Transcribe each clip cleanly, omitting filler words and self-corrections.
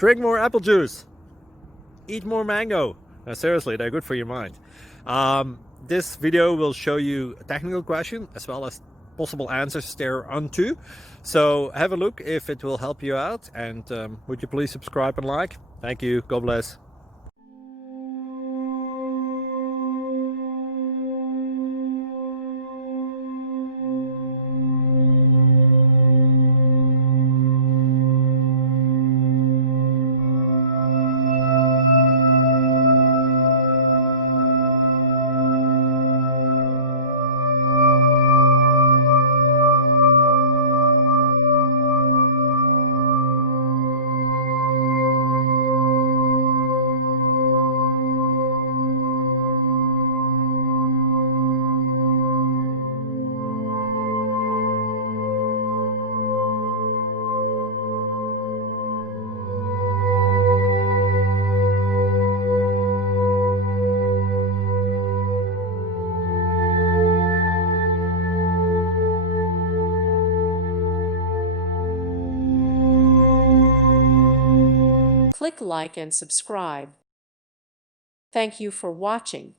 Drink more apple juice. Eat more mango. Seriously, they're good for your mind. This video will show you a technical question as well as possible answers thereunto. So have a look if it will help you out, and would you please subscribe and like? Thank you. God bless. Click like and subscribe. Thank you for watching.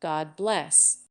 God bless.